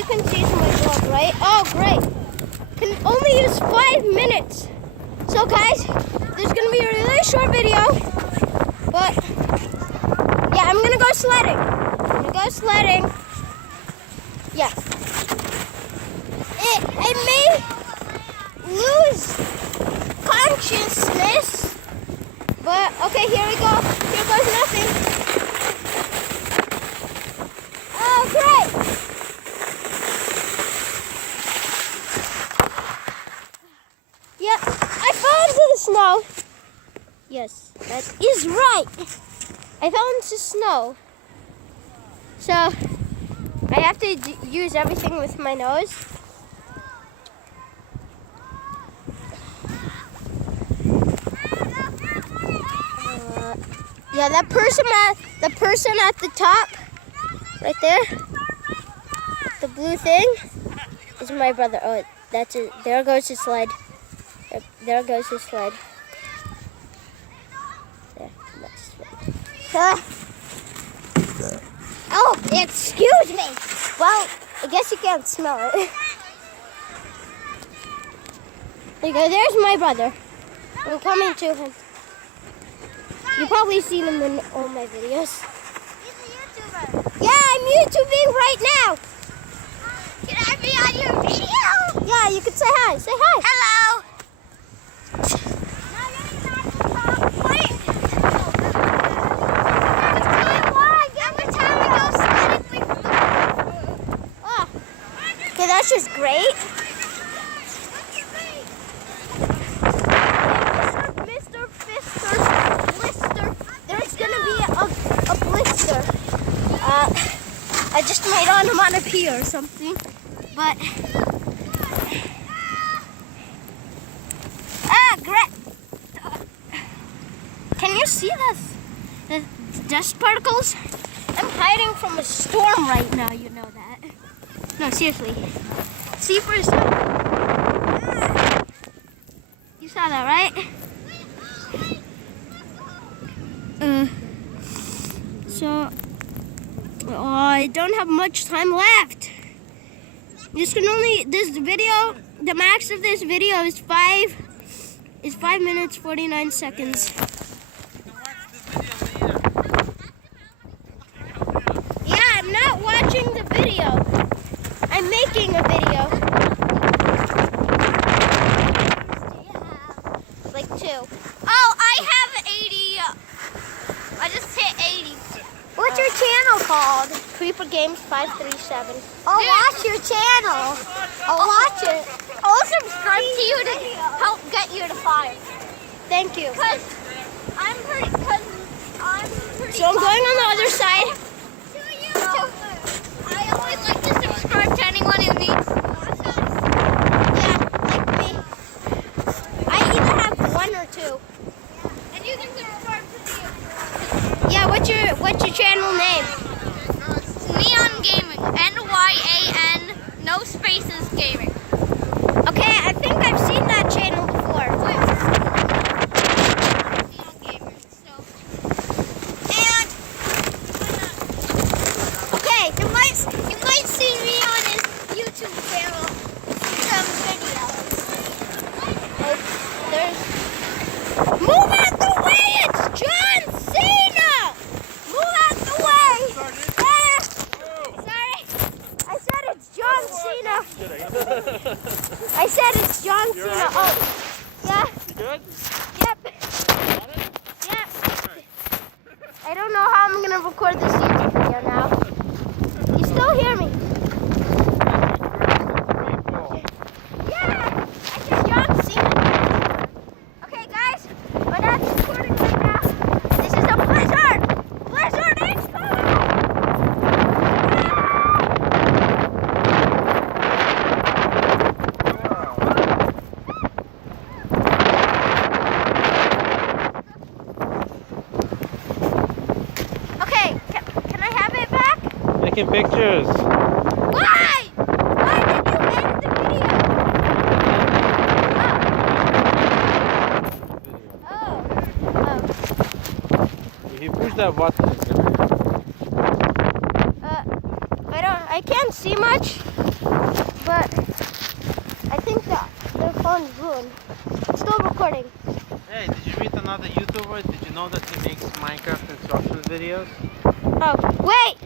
you can see it's my glove, right? Oh, great. Can only use 5 minutes. So guys, there's gonna be a really short video, but yeah, I'm gonna go sledding. Yeah. I may lose consciousness, but okay, here we go. Here goes nothing. Oh, great. Yeah, I fell into the snow. Yes, that is right. I fell into snow. So, I have to use everything with my nose. Yeah, the person at the top, right there, the blue thing, is my brother. Oh, that's it. There goes his sled. There goes his sled. There, that's sled. Oh, excuse me. Well, I guess you can't smell it. There you go. There's my brother. I'm coming to him. You've probably seen him in all my videos. He's a YouTuber. Yeah, I'm YouTubing right now. Can I be on your video? Yeah, you can say hi. Say hi. Hello. Wait. Every time we go sledding, we Oh. Okay, that's just great. Mr. Fister's blister. There's gonna be a blister. I just might on him on a pier or something. But great. Can you see the dust particles? I'm hiding from a storm right now, you know that. No, seriously. See for yourself. You saw that, right? So, I don't have much time left. This video, the max of this video is 5 minutes 49 seconds. Yeah, I'm not watching the video. I'm making a video. Like 2. Oh, I have 80. I just hit 80. What's your channel called? Creeper Games 537. I'll watch your channel. I'll watch it. I'll subscribe to you to help get you to 5. Thank you. Because I'm pretty. So I'm going on the other side. I always like to subscribe to anyone who needs. Yeah, like me. I either have 1 or 2. And you can subscribe to me. Yeah, what's your channel name? Neon Gaming. NYAN. No spaces gaming. Okay, I think I've seen that channel before. Neon Gaming. So. And okay, You might see me on his YouTube channel. Some videos. there's move out the way. It's John Cena. Move out the way. Sorry, I said it's John Cena. I said it's John Cena. Oh, yeah. You good? Yep. Yep. I don't know how I'm gonna record this YouTube video now. You still hear me? Yeah. I said John Cena. Okay, guys. My dad's recording right now. This is a blizzard. Blizzard is coming. Okay, can I have it back? Making pictures. Why? Why did you end the video? Oh. If you push that button, it's gonna. I I can't see much, but I think that their phone's ruined. It's still recording. Hey, did you meet another YouTuber? Did you know that he makes Minecraft instruction videos? Oh, wait!